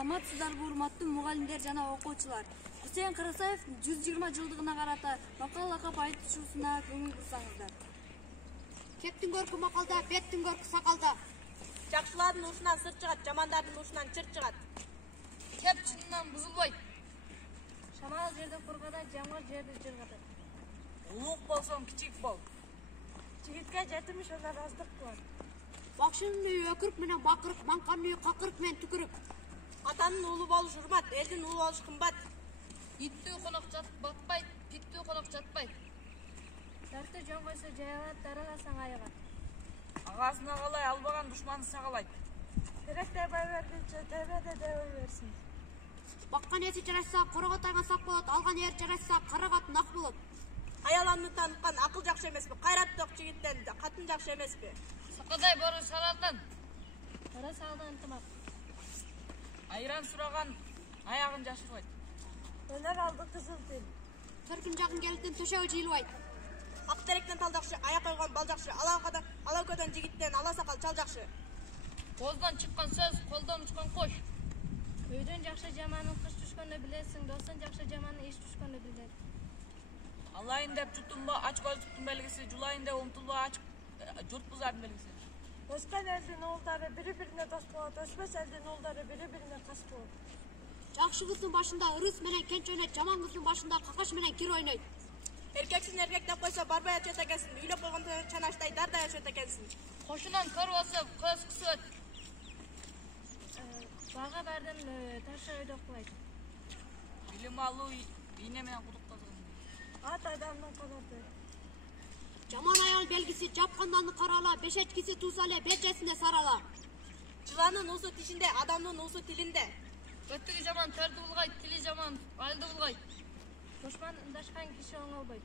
Саламатсыздарбы, урматтуу мугалимдер жана окуучулар. Хусейн Карасаев 120 жылдыгына карата макал лакап айтышуусуна көңүл бурсаңыздар. Кептин көркү макалда, беттин көркү сакалда. Жакшылардын ушунан сыр чыгат, жамандардын ушунан чыр чыгат. Кеп чынынан бузулбайт. Шамал жерде кургада, жамгыр жерде жыргатат. Улук болсоң кичик бол. Жигитке жетимиш ona аздык кылат. Бакшынын үйү өкүрүк менен бакырык, маңканын үйү какырык менен түкүрүк. Атанын уулу болуш урмат, элдин уулу болуш кымбат. Иттүү конок батпайт, питтүү конок жатпайт. Дарты жон койсо жаялат, дарыгасаң айыгат. Агасын агалай албаган душманын сагалайт. Керек дебей бергенче дебеде дебей берсин. Баккан эси жарашса, корого тайган сак болот, алган эр жарашса, кара катын ак болот. Аяланны таныткан акыл жакшы эмеспи? Кайрат ток жигиттен катын жакшы эмеспи? Сакадай бору саралдан. Кара салдан ынтымак. Айран сураган аягын жашырбайт. Өнөр алды кызыл тил. Төркүн жагын келдин төшөгү жыйылбайт. Ак теректен тал жакшы, аяк койгон бал жакшы, ала көдөн жигиттен ала сакал чал жакшы. Коздон чыккан сөз, колдон учкан кош. Өйдөн жакшы жаманын кыш түшкөндө билесиң, достон жакшы жаманын иш түшкөндө билет. Алайын деп жутунба, ач көздүктүн белгиси, жулайын деп умтулба, ач журт бузардын белгиси. Өскөн элдин уулдары бири-бирине дос болот, өспөс элдин уулдары бири-бирине кас болот. Жакшы кыздын башында ырыс менен кенч ойнойт, жаман кыздын башында какаш менен кир ойнойт. Эркексин эркек деп койсо барбай өчөт экенсин, үйлөп койгондо чанаштай дардай өчөт экенсин. Кошунан көр болсо көз кысып. Бага бардым ташы өйдө кылайт. Билим алуу ийне менен кудуктазган. Ат адамдын канаты. Жаман аял белгиси, жапканданы карала, бешеткиси туса эле бечесинде сарала. Жыланын уусу тишинде, адамдын уусу тилинде. Өттүгү жаман төрдү булгайт, тили жаман айлды булгайт. Душман ындашкан киши оңолбойт.